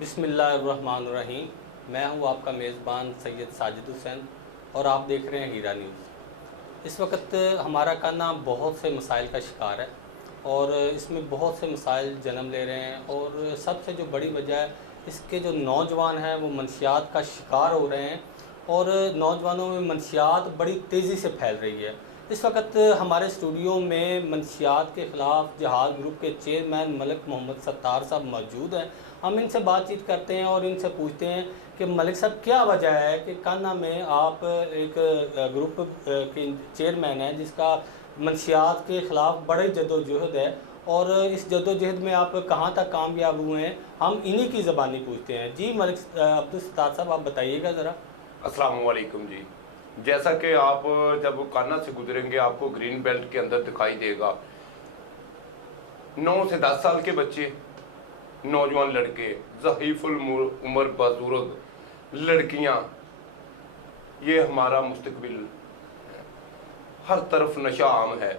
बिस्मिल्लाहिर्रहमानिर्रहीम। मैं हूं आपका मेज़बान सैयद साजिद हुसैन और आप देख रहे हैं हीरा न्यूज़। इस वक्त हमारा कान्हा बहुत से मसाइल का शिकार है और इसमें बहुत से मसाइल जन्म ले रहे हैं और सबसे जो बड़ी वजह है इसके जो नौजवान हैं वो मनशियात का शिकार हो रहे हैं और नौजवानों में मनशियात बड़ी तेज़ी से फैल रही है। इस वक्त हमारे स्टूडियो में मनशियात के ख़िलाफ़ जहाद ग्रुप के चेयरमैन मलिक मोहम्मद सत्तार साहब मौजूद हैं। हम इनसे बातचीत करते हैं और इनसे पूछते हैं कि मलिक साहब क्या वजह है कि कान्हा में आप एक ग्रुप के चेयरमैन हैं जिसका मनशियात के ख़िलाफ़ बड़ी जद्दोजहद है और इस जद्दोजहद में आप कहाँ तक कामयाब हुए हैं, हम इन्हीं की ज़बानी पूछते हैं। जी मलिक अब्दुल सत्तार साहब, आप बताइएगा ज़रा। अस्सलाम वालेकुम जी। जैसा कि आप जब कान्हा से गुजरेंगे आपको ग्रीन बेल्ट के अंदर दिखाई देगा 9 से 10 साल के बच्चे, नौजवान लड़के, ज़हीफ़ुल उम्र बुजुर्ग लड़कियां, ये हमारा मुस्तकबिल है। हर तरफ नशा आम है।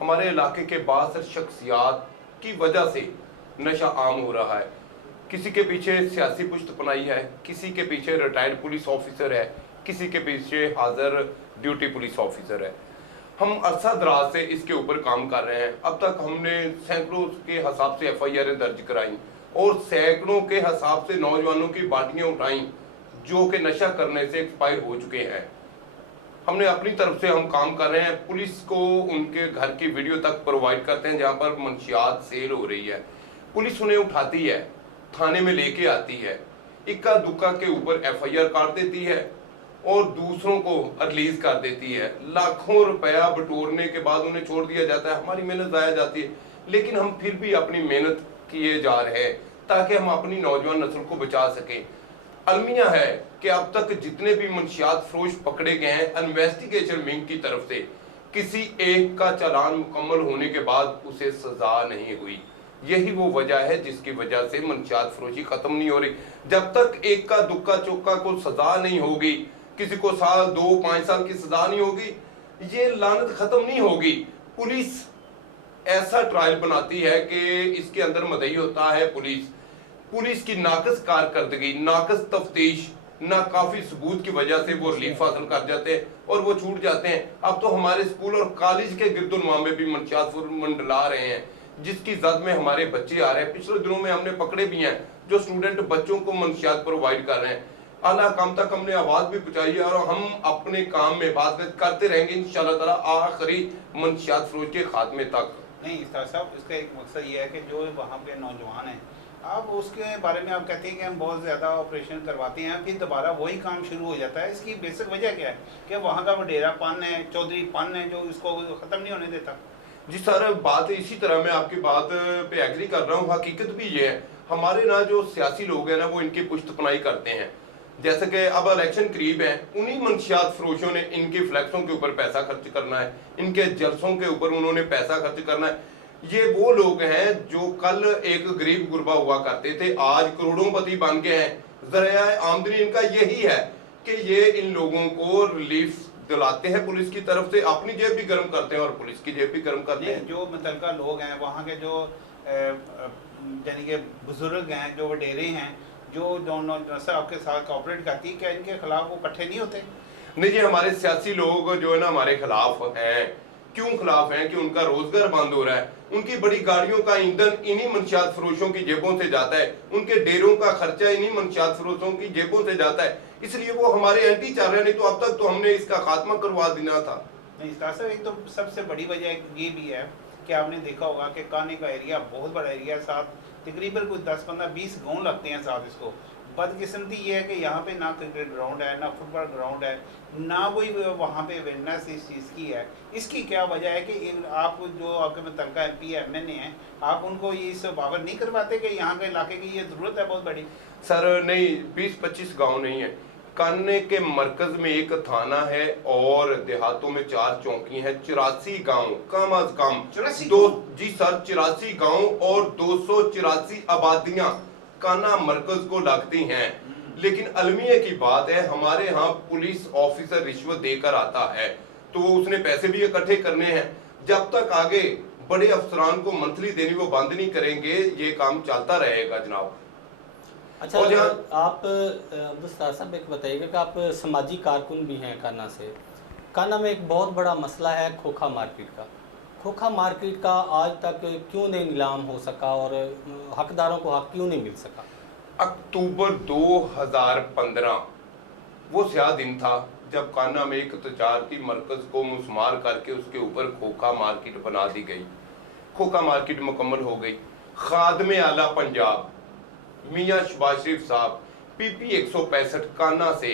हमारे इलाके के बासर शख्सियात की वजह से नशा आम हो रहा है। किसी के पीछे सियासी पुश्तपनाही है, किसी के पीछे रिटायर्ड पुलिस ऑफिसर है, किसी के पीछे हाजिर ड्यूटी पुलिस ऑफिसर है। हम अरसा दराज से इसके ऊपर काम कर रहे हैं। अब तक हमने सैकड़ों के हिसाब से FIR दर्ज कराई और सैकड़ों के हिसाब से नौजवानों की बाटियां उठाई जो कि नशा करने से एक्सपायर हो चुके हैं। हमने अपनी तरफ से हम काम कर रहे हैं। पुलिस को उनके घर की वीडियो तक प्रोवाइड करते हैं जहां पर मंशियात सेल हो रही है। पुलिस उन्हें उठाती है, थाने में लेके आती है, इक्का दुक्का के ऊपर FIR काट देती है और दूसरों को रिलीज कर देती है। लाखों रुपया बटोरने के बाद उन्हें छोड़ दिया जाता है। हमारी मेहनत जाया जाती है, लेकिन हम फिर भी अपनी मेहनत किए जा रहे हैं ताकि हम अपनी नौजवान नस्ल को बचा सकें। अलमिया है कि अब तक जितने भी मंशियात फरोश पकड़े गए हैं इन्वेस्टिगेशन विंग की तरफ से किसी एक का चालान मुकम्मल होने के बाद उसे सजा नहीं हुई। यही वो वजह है जिसकी वजह से मंशियात फरोशी खत्म नहीं हो रही। जब तक एक का दुक्का चौका को सजा नहीं होगी, किसी को साल 2-5 साल की सजा नहीं होगी, ये लानत खत्म नहीं होगी। पुलिस ऐसा ट्रायल बनाती है कि इसके अंदर मदई होता है पुलिस की नाकस कारकर्दगी, नाकस तफ्तीश, ना काफी सबूत की वजह से वो रिलीफ हासिल कर जाते हैं और वो छूट जाते हैं। अब तो हमारे स्कूल और कॉलेज के गिरदुनवा में भी मंशियात मंडला रहे हैं जिसकी जद में हमारे बच्चे आ रहे हैं। पिछले दिनों में हमने पकड़े भी हैं जो स्टूडेंट बच्चों को मंशियात प्रोवाइड कर रहे हैं। आला काम तक हमने आवाज भी पहुंचाई है और हम अपने काम में बात करते रहेंगे इंशाल्लाह ताला आखिरी मंशियात फरोश के खात्मे तक। नहीं साहब, इसका एक मकसद ये है कि जो वहाँ पे नौजवान हैं, आप उसके बारे में आप कहते हैं कि हम बहुत ज़्यादा ऑपरेशन करवाते हैं, फिर दोबारा वही काम शुरू हो जाता है। इसकी बेसिक वजह क्या है कि वहाँ का वडेरापन है, चौधरीपन है जो इसको ख़त्म नहीं होने देता। जी सर, बात इसी तरह मैं आपकी बात पे एग्री कर रहा हूँ। हकीकत भी ये है, हमारे ना जो सियासी लोग हैं ना वो इनकी पुश्तपनाही करते हैं। जैसे कि अब इलेक्शन करीब है, उन्हीं मंशियात फरोशों ने इनके फ्लैक्सों के ऊपर पैसा खर्च करना है, इनके जलसों के ऊपर उन्होंने पैसा खर्च करना है। ये वो लोग हैं जो कल एक गरीब गुरबा हुआ करते थे, आज करोड़ोंपति बन गए हैं। ज़रिया आमदनी इनका यही है कि ये इन लोगों को रिलीफ दिलाते हैं पुलिस की तरफ से, अपनी जेब भी गर्म करते हैं और पुलिस की जेब भी गर्म करते हैं। जो मुतलका लोग हैं वहाँ के, जो यानी कि बुजुर्ग हैं, जो वडेरे हैं, जो दोनों नस्ल आपके साथ कॉपरेट करती है, क्या इनके खिलाफ वो इकट्ठे नहीं होते? नहीं जी, हमारे सियासी लोग जो है ना हमारे खिलाफ हैं। क्यों खिलाफ हैं? कि उनका रोजगार बंद हो रहा है, उनकी बड़ी गाड़ियों का ईंधन इन्हीं मंशियात फरोशों की जेबों से जाता है, उनके डेरों का खर्चा इन्हीं मंशियात फरोशों की जेबों से जाता है, इसलिए वो हमारे एंटी चल रहे हैं। नहीं तो अब तक तो हमने इसका खात्मा करवा देना था। नहीं सर, एक तो सबसे बड़ी वजह ये भी है कि आपने देखा होगा कि काने का एरिया बहुत बड़ा एरिया है, साथ तकरीबन कुछ 10-15-20 गाँव लगते हैं साथ इसको। बदकिस्मती ये है कि यहाँ पे ना क्रिकेट ग्राउंड है, ना फुटबॉल ग्राउंड है, ना कोई वहाँ पे अवेयरनेस इस चीज़ की है। इसकी क्या वजह है कि आप जो आपके मुतलका MP MNA हैं, आप उनको ये इस बावर नहीं करवाते कि यहाँ के इलाके की ये ज़रूरत है बहुत बड़ी? सर नहीं, 20-25 गाँव नहीं है। कान्हे के मरकज में एक थाना है और देहातों में 4 चौकी हैं। 84 गाँव कम अज कम 84 जी सर, 84 गाँव और 284 आबादियां कान्हा मरकज को लगती हैं। लेकिन अलमिया की बात है, हमारे यहाँ पुलिस ऑफिसर रिश्वत देकर आता है तो उसने पैसे भी इकट्ठे करने हैं। जब तक आगे बड़े अफसरान को मंथली देनी वो बंद नहीं करेंगे, ये काम चलता रहेगा जनाब। अच्छा, और जहाँ आप अब्दुल सत्तार साहब एक बताइएगा कि आप सामाजिक कारकुन भी हैं कान्हा से। कान्हा में एक बहुत बड़ा मसला है खोखा मार्केट का। खोखा मार्केट का आज तक क्यों नहीं नीलाम हो सका और हकदारों को हक क्यों नहीं मिल सका? अक्टूबर 2015 वो स्याह दिन था जब कान्हा में एक तजारती मरकज को मुस्मार करके उसके ऊपर खोखा मार्केट बना दी गई। खोखा मार्केट मुकम्मल हो गई। खादमे आला पंजाब मियां शहबाज शरीफ साहब PP 165 कान्हा से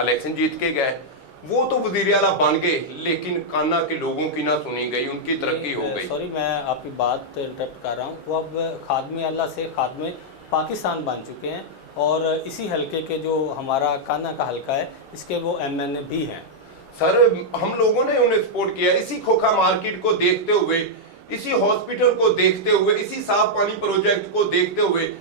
इलेक्शन जीत के गए। वो तो वजीर आला बन गए, लेकिन कान्हा के लोगों की ना सुनी गई, उनकी तरक्की हो गई। सॉरी, मैं आपकी बात इंटरप्ट कर रहा हूँ। वो अब खादमे अल्लाह से खादमे पाकिस्तान बन चुके हैं और इसी हलके के जो हमारा कान्हा का हलका है इसके वो MNA भी हैं। सर, हम लोगों ने उन्हें सपोर्ट किया। इसी खोखा मार्केट को देखते हुए, इसी हॉस्पिटल को देखते हुए, इसी साफ पानी प्रोजेक्ट को देखते हुए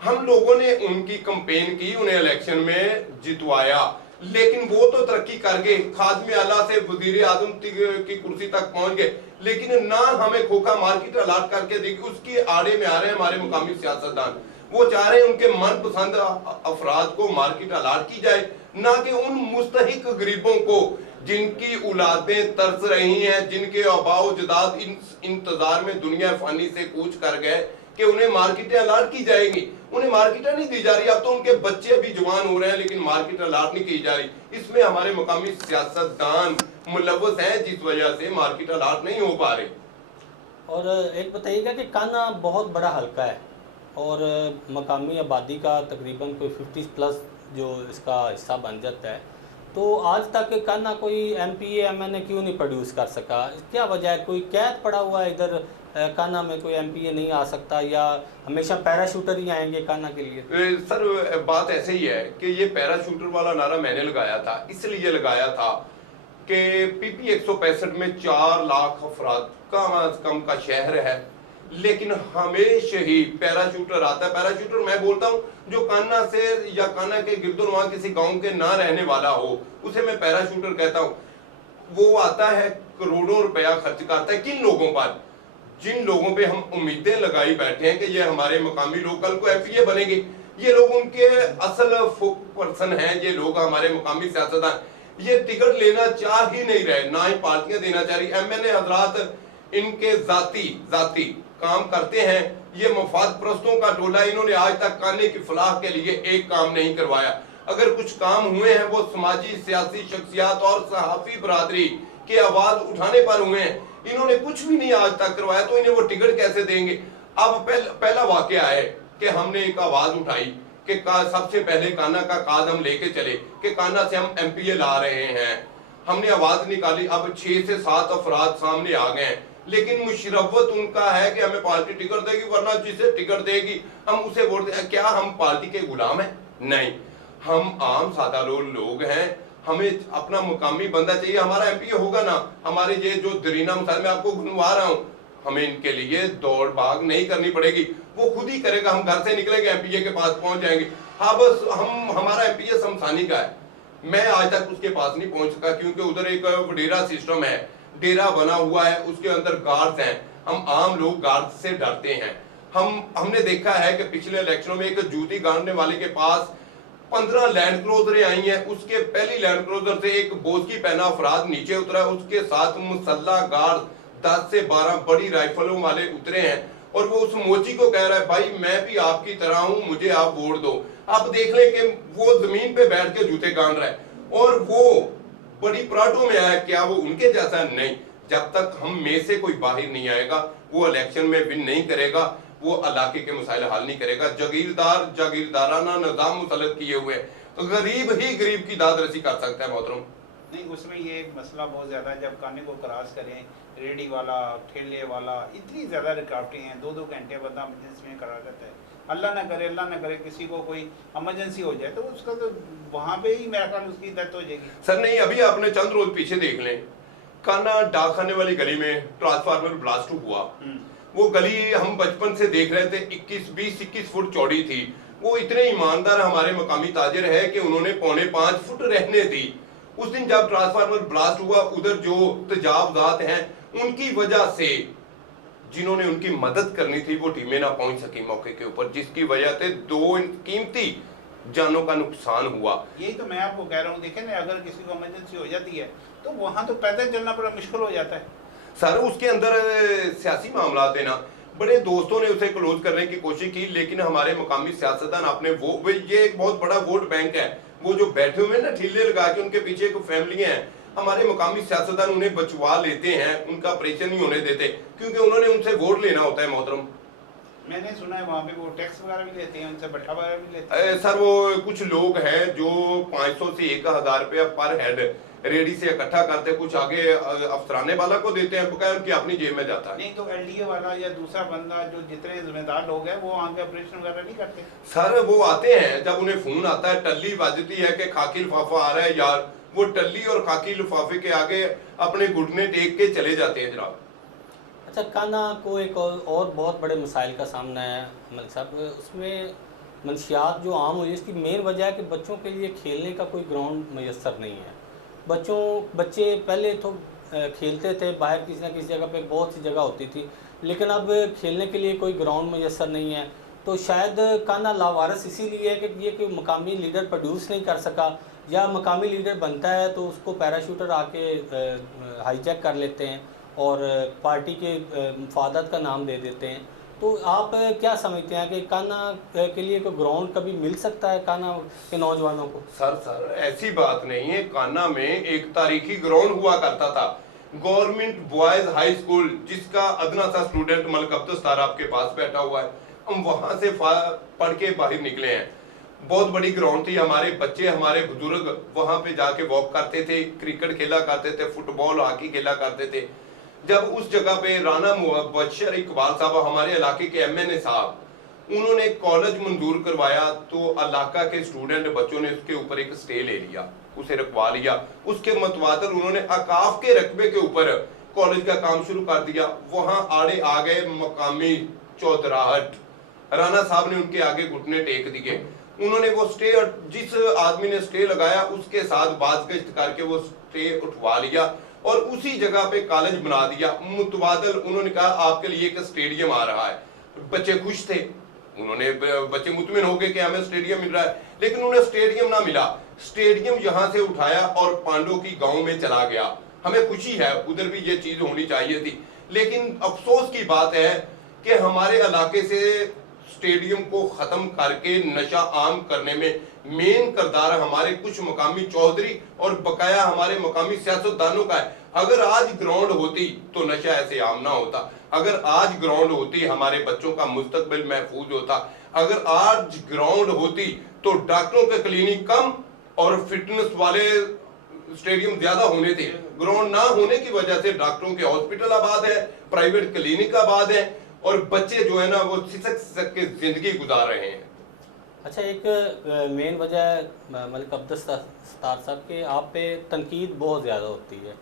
हम लोगों ने उनकी कंपेन की, उन्हें इलेक्शन में जितवाया। लेकिन वो तो तरक्की कर गए, खादमे आला से वजीर आजम की कुर्सी तक पहुंच गए, लेकिन ना हमें खोखा मार्केट अलाट करके देखिए। उसकी आड़े में आ रहे हैं हमारे मुकामी सियासतदान। वो चाह रहे हैं उनके मनपसंद अफराद को मार्केट अलाट की जाए, ना कि उन मुस्तहिक गरीबों को जिनकी औलादें तरस रही हैं, जिनके आबाओ जदाद इंतजार में दुनिया फानी से कूच कर गए कि उन्हें मार्केटें अलाट की जाएंगी। उन्हें मार्केटें नहीं दी जा रही। अब तो उनके बच्चे भी जवान हो रहे हैं लेकिन मार्केट अलाट नहीं की जा रही। इसमें हमारे मुकामी सियासतदान मुलव्वस हैं, जिस वजह से मार्केट अलाट नहीं हो पा रही। और एक बताइएगा कि कान्हा बहुत बड़ा हलका है और मकामी आबादी का तकरीबन कोई 50+ जो इसका हिस्सा बन जाता है, तो आज तक कान्हा कोई MPA MNA क्यों नहीं प्रोड्यूस कर सका? क्या वजह है? कोई कैद पड़ा हुआ है इधर कान्हा में? कोई MPA नहीं आ सकता या हमेशा पैराशूटर ही आएंगे कान्हा के लिए? सर, बात ऐसे ही है कि ये पैराशूटर वाला नारा मैंने लगाया था, इसलिए लगाया था कि PP 165 में 4 लाख अफराद कम का शहर है, लेकिन हमेशा ही पैराशूटर आता है। पैराशूटर मैं बोलता हूँ जो कान्हा से या कान्हा के गिरदोनवा किसी गांव के ना रहने वाला हो, उसे मैं पैराशूटर कहता हूँ। वो आता है, करोड़ों रुपया खर्च करता है किन लोगों पर? जिन लोगों पे हम उम्मीदें लगाई बैठे हैं कि ये हमारे मकामी लोग कल को MPA बनेंगे। ये लोग उनके असल पर्सन हैं, ये लोग हमारे मकामी सियासतदान। ये टिकट लेना चाह ही नहीं रहे, ना ही पार्टियां देना चाह रही। MNA हजरात इनके जाती काम करते हैं। ये मफाद प्रस्तों का टोला। इन्होंने आज तक कान्हे की फलाह के लिए एक काम नहीं करवाया। अगर कुछ काम हुए हैं वो समाजी सियासी शख्सियात और सहाफी बरादरी के आवाज उठाने पर हुए हैं। इन्होंने कुछ भी नहीं आज तक करवाया, तो इन्हें वो टिकट कैसे देंगे? अब पहला वाकया है कि हमने एक आवाज उठाई कि सबसे पहले कान्हा का काज हम लेके चले कि कान्हा से हम MPA ला रहे हैं। हमने आवाज निकाली, अब 6 से 7 अफराद सामने आ गए हैं, लेकिन मुशर्रफत उनका है कि हमें पार्टी टिकट देगी, वरना जिसे टिकट देगी हम उसे वोट दें। क्या हम पार्टी के गुलाम हैं? नहीं, हम आम सादा लोग हैं। हमें अपना मुकामी बंदा चाहिए। हमारा MPA होगा ना, हमारे ये जो दरीना मसाइल मैं आपको गुनवा रहा हूँ, हमें इनके लिए दौड़ भाग नहीं करनी पड़ेगी, वो खुद ही करेगा। हम घर से निकलेंगे, MPA के पास पहुंच जाएंगे। हाँ, बस हमारा MPA शमशानी का है। मैं आज तक उसके पास नहीं पहुंच सका क्योंकि उधर एक डेरा सिस्टम है, डेरा बना हुआ है, उसके अंदर गार्ड्स हैं। हम आम लोग गार्ड से डरते हैं। हमने देखा है कि पिछले इलेक्शनों में एक जूती गाड़ने वाले के पास 15 लैंड क्रूजरें आई हैं। उसके पहली लैंड क्रूजर से एक बोझकी पहना अफराद नीचे उतरा, उसके साथ मुसल्ला गार्ड 10 से 12 बड़ी राइफलों वाले उतरे हैं और वो उस मोची को कह रहा है, भाई मैं भी आपकी तरह हूं, मुझे आप वोट दो। आप देख लें कि वो जमीन पे बैठ के जूते गाड़ रहा है और वो बड़ी पराठों में आया। क्या वो उनके जैसा? नहीं। जब तक हम में से कोई बाहर नहीं आएगा वो इलेक्शन में विन नहीं करेगा, वो इलाके के मसाइल हल नहीं करेगा। जागीरदाराना निजाम मुसल्लत किए हुए, तो गरीब ही गरीब की दादरसी कर सकता है मोहतरम। नहीं, उसमें ये एक मसला बहुत ज़्यादा है। जब कान्हे को क्रॉस करें, रेडी वाला, ठेले वाला, इतनी ज़्यादा रुकावटें हैं। 2-2 घंटे बंदा एमरजेंसी में करा जाता है। अल्लाह ना करे किसी को कोई इमरजेंसी हो जाए तो उसका तो वहाँ पे ही मेरा ख्याल उसकी डेथ हो जाएगी। सर नहीं, अभी आपने चंद रोज पीछे देख लें, कान्हा डाकखाने वाली गली में ट्रांसफार्मर ब्लास्ट हुआ। वो गली हम बचपन से देख रहे थे, 20-21 फुट चौड़ी थी। वो इतने ईमानदार हमारे मकामी ताजिर है कि उन्होंने 4.25 फुट रहने दी। उस दिन जब ट्रांसफार्मर ब्लास्ट हुआ, उधर जो तेजाबजात हैं उनकी वजह से जिन्होंने उनकी मदद करनी थी वो टीमें ना पहुंच सकी मौके के ऊपर, जिसकी वजह से 2 कीमती जानों का नुकसान हुआ। यही तो मैं आपको कह रहा हूँ, देखें ना, अगर किसी को इमरजेंसी हो जाती है तो वहाँ तो पैदल चलना बड़ा मुश्किल हो जाता है। सर उसके अंदर सियासी मामला थे ना, बड़े दोस्तों ने उसे क्लोज करने की कोशिश की, लेकिन हमारे मकामी सियासतदान अपने वो ये एक बहुत बड़ा वोट बैंक है, वो जो बैठे हुए ना ठिल्ले लगा के, उनके पीछे एक फैमिली है, हमारे मकामी सियासतदान उन्हें बचवा लेते हैं, उनका ऑपरेशन नहीं होने देते, क्योंकि उन्होंने उनसे वोट लेना होता है मोहतरम। मैंने सुना है वहाँ पे वो टैक्स वगैरह भी लेते हैं, उनसे भट्ठा वगैरह भी लेते हैं। सर वो कुछ लोग हैं जो 500 से 1000 रुपया पर हेड रेडी से इकट्ठा करते, कुछ आगे अफसराने वाला को देते हैं, बकाया उनकी अपनी जेब में जाता है। नहीं तो एलडीए वाला या दूसरा बंदा, जो जितने जिम्मेदार लोग हैं, वो आगे ऑपरेशन वगैरह नहीं करते। सर वो आते हैं, जब उन्हें फोन आता है, टल्ली बजती है कि खाकी लिफाफा आ रहा है यार, वो टल्ली और खाकी लिफाफे के आगे अपने घुटने टेक के चले जाते हैं जनाब। अच्छा, कान्हा को एक और बहुत बड़े मसाइल का सामना है मलिक साहब, उसमें मंशियात जो आम हुई, इसकी मेन वजह है कि बच्चों के लिए खेलने का कोई ग्राउंड मैसर नहीं है। बच्चे पहले तो खेलते थे बाहर, किसी ना किसी जगह पे बहुत सी जगह होती थी, लेकिन अब खेलने के लिए कोई ग्राउंड मैसर नहीं है। तो शायद कान्हा लावारिस इसीलिए है कि ये कोई मकामी लीडर प्रोड्यूस नहीं कर सका, या मकामी लीडर बनता है तो उसको पैराशूटर आके हाईजैक कर लेते हैं और पार्टी के मफादत का नाम दे देते हैं। तो आप क्या समझते हैं कि कान्हा के लिए कोई ग्राउंड कभी मिल सकता है कान्हा के नौजवानों को? सर ऐसी बात नहीं है, कान्हा में एक तारीखी ग्राउंड हुआ करता था, गवर्नमेंट बॉयज हाई स्कूल, जिसका अदना सा स्टूडेंट मलिक अब्दुस्तार आपके पास बैठा हुआ है, हम वहां से पढ़ के बाहर निकले हैं। बहुत बड़ी ग्राउंड थी, हमारे बच्चे, हमारे बुजुर्ग वहां पे जाके वॉक करते थे, क्रिकेट खेला करते थे, फुटबॉल हॉकी खेला करते थे। जब उस जगह पे राना बशर इकबाल साहब, हमारे इलाके के एमएनए साहब, उन्होंने कॉलेज मंजूर करवाया, तो इलाका के स्टूडेंट बच्चों ने उसके ऊपर एक स्टे ले लिया, उसे रखवा लिया। उसके मतवादल उन्होंने अकाफ के रकबे के ऊपर कॉलेज का काम शुरू कर दिया। वहां आड़े आ गए मकामी चौधराहट, राना साहब ने उनके आगे घुटने टेक दिए। उन्होंने वो स्टे, जिस आदमी ने स्टे लगाया उसके साथ बातचीत करके वो स्टे उठवा लिया और उसी जगह पे कॉलेज बना दिया। मुतबादल उन्होंने कहा आपके लिए एक स्टेडियम आ रहा है। बच्चे खुश थे, उन्होंने बच्चे मुतमिन हो गए कि हमें स्टेडियम मिल रहा है, लेकिन उन्हें स्टेडियम ना मिला। स्टेडियम यहां से उठाया और पांडो की गांव में चला गया। हमें खुशी है, उधर भी ये चीज होनी चाहिए थी, लेकिन अफसोस की बात है कि हमारे इलाके से स्टेडियम को खत्म करके नशा आम करने में मेन किरदार हमारे कुछ मकामी चौधरी और बकाया हमारे मकामी सियासतदानों का है। अगर आज ग्राउंड होती तो नशा ऐसे आम ना होता, अगर आज ग्राउंड होती हमारे बच्चों का मुस्तकबिल महफूज होता, अगर आज ग्राउंड होती तो डॉक्टरों के क्लिनिक कम और फिटनेस वाले स्टेडियम ज्यादा होने थे। ग्राउंड ना होने की वजह से डॉक्टरों के हॉस्पिटल आबाद है, प्राइवेट क्लिनिक आबाद है और बच्चे जो है ना वो सिसक के जिंदगी गुजार रहे हैं। अच्छा, एक मेन वजह मलिक अब्दुस्तार साहब के आप पे तनकीद बहुत ज़्यादा होती है,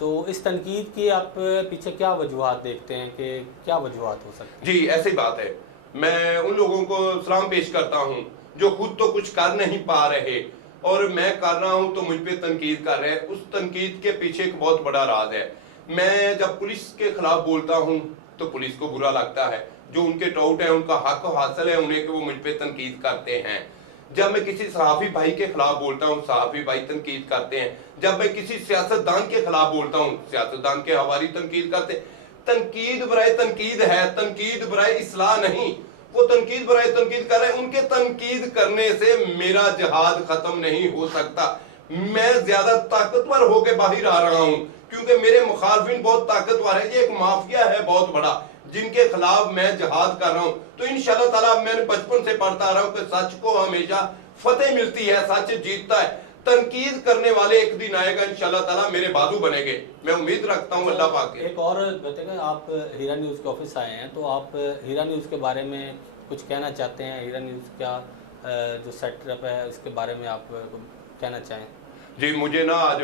तो इस तनकीद की आप पीछे क्या वजूहात देखते हैं कि क्या वजूहात हो सकती है? जी ऐसी बात है, मैं उन लोगों को सलाम पेश करता हूं जो खुद तो कुछ कर नहीं पा रहे और मैं कर रहा हूं तो मुझ पे तनकीद कर रहे हैं। उस तनकीद के पीछे एक बहुत बड़ा राज है। मैं जब पुलिस के खिलाफ बोलता हूं तो पुलिस को बुरा लगता है, जो उनके टाउट है उनका हक हासिल है उन्हें कि वो मुझ पे तनकीद करते हैं। जब मैं किसी सहाफी भाई के खिलाफ बोलता हूँ सहाफी भाई तनकीद करते हैं। जब मैं किसी सियासतदान के खिलाफ बोलता हूँ सियासतदान के हवारी तनकीद करते हैं। तनकीद बराए तनकीद है, तनकीद बराए इस्लाह नहीं। वो तनकीद बराए तनकीद कर रहे हैं, उनके तनकीद करने से मेरा जिहाद खत्म नहीं हो सकता। मैं ज्यादा ताकतवर होकर बाहर आ रहा हूँ क्योंकि मेरे मुखालफिन बहुत ताकतवर है। ये एक माफिया है बहुत बड़ा जिनके खिलाफ मैं जिहाद कर रहा हूं। तो इंशाल्लाह ताला मैंने बचपन से पढ़ता आ रहा हूं कि सच को हमेशा फतेह मिलती है, सच जीतता है। तनकीद करने वाले एक दिन आएगा इंशाल्लाह ताला मेरे बाजू बनेंगे, मैं उम्मीद रखता हूं अल्लाह पाक के। एक और बताइएगा, आप हीरा न्यूज़ के ऑफिस आए हैं तो आप हीरा न्यूज़ के बारे में कुछ कहना चाहते हैं? हीरा न्यूज़ का जो सेटअप है इसके बारे में आप कहना चाहें? जी मुझे ना आज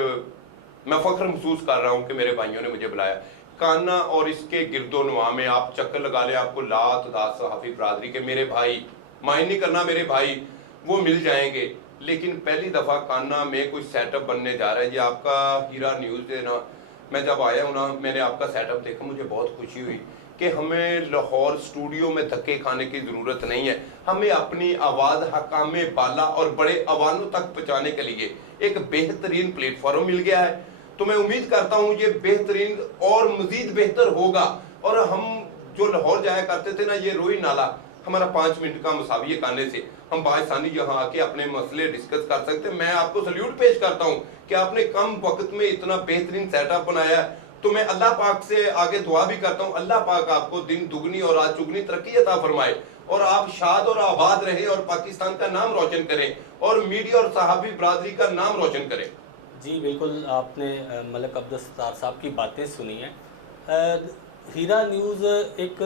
मैं फख्र महसूस कर रहा हूँ कि मेरे भाइयों ने मुझे बुलाया। कान्हा और इसके गिरदोनवा में आप चक्कर लगा ले, आपको लात दास सहाफी बरादरी के मेरे भाई, मायने नहीं करना मेरे भाई, वो मिल जाएंगे। लेकिन पहली दफा कान्हा में कोई सेटअप बनने जा रहा है। ये आपका हीरा न्यूज़ है ना, मैं जब आया हूँ ना मैंने आपका सेटअप देखा, मुझे बहुत खुशी हुई कि हमें लाहौर स्टूडियो में धक्के खाने की ज़रूरत नहीं है। हमें अपनी आवाज़ हकामे बाला और बड़े अवानों तक पहुँचाने के लिए एक बेहतरीन प्लेटफॉर्म मिल गया है। तो मैं उम्मीद करता हूँ ये बेहतरीन और मज़ीद बेहतर होगा। और हम जो लाहौर जाया करते थे ना, ये रोई नाला हमारा 5 मिनट का मसावी है काने से, हम बासानी यहाँ आके अपने मसले डिस्कस कर सकते हैं। मैं आपको सल्यूट पेश करता हूँ कि आपने कम वक्त में इतना बेहतरीन सेटअप बनाया है। तो मैं अल्लाह पाक से आगे दुआ भी करता हूँ, अल्लाह पाक आपको दिन दुगनी और रात चुगनी तरक्की अता फरमाए और आप शाद और आबाद रहें और पाकिस्तान का नाम रोशन करें और मीडिया और सहाबी बरादरी का नाम रोशन करें। जी बिल्कुल, आपने मलिक अब्दुल सत्तार साहब की बातें सुनी हैं। हीरा न्यूज़ एक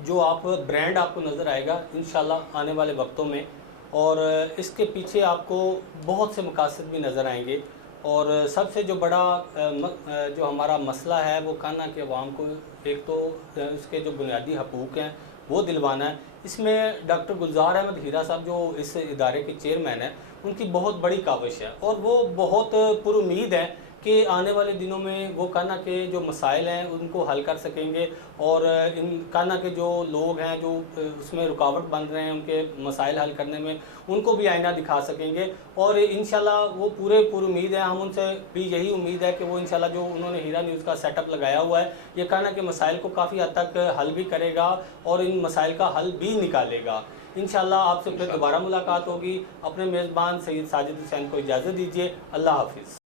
जो आप ब्रांड आपको नज़र आएगा इंशाल्लाह आने वाले वक्तों में, और इसके पीछे आपको बहुत से मकासद भी नज़र आएंगे। और सबसे जो बड़ा जो हमारा मसला है वो कान्हा के अवाम को एक तो इसके जो बुनियादी हकूक़ हैं वो दिलवाना है। इसमें डॉक्टर गुलजार अहमद हीरा साहब जो इस इदारे के चेयरमैन हैं, उनकी बहुत बड़ी काविश है और वो बहुत पुरुमीद है कि आने वाले दिनों में वो कान्हा के जो मसाइल हैं उनको हल कर सकेंगे और इन कान्हा के जो लोग हैं जो उसमें रुकावट बन रहे हैं उनके मसाइल हल करने में, उनको भी आईना दिखा सकेंगे। और इंशाल्लाह वो पूरे पुरुमीद हैं, हम उनसे भी यही उम्मीद है कि वो इंशाल्लाह जो उन्होंने हीरा न्यूज़ का सेटअप लगाया हुआ है ये कान्हा के मसाइल को काफ़ी हद तक हल भी करेगा और इन मसाइल का हल भी निकालेगा। इंशाल्लाह आपसे फिर दोबारा मुलाकात होगी। अपने मेज़बान सैयद साजिद हुसैन को इजाज़त दीजिए। अल्लाह हाफिज़।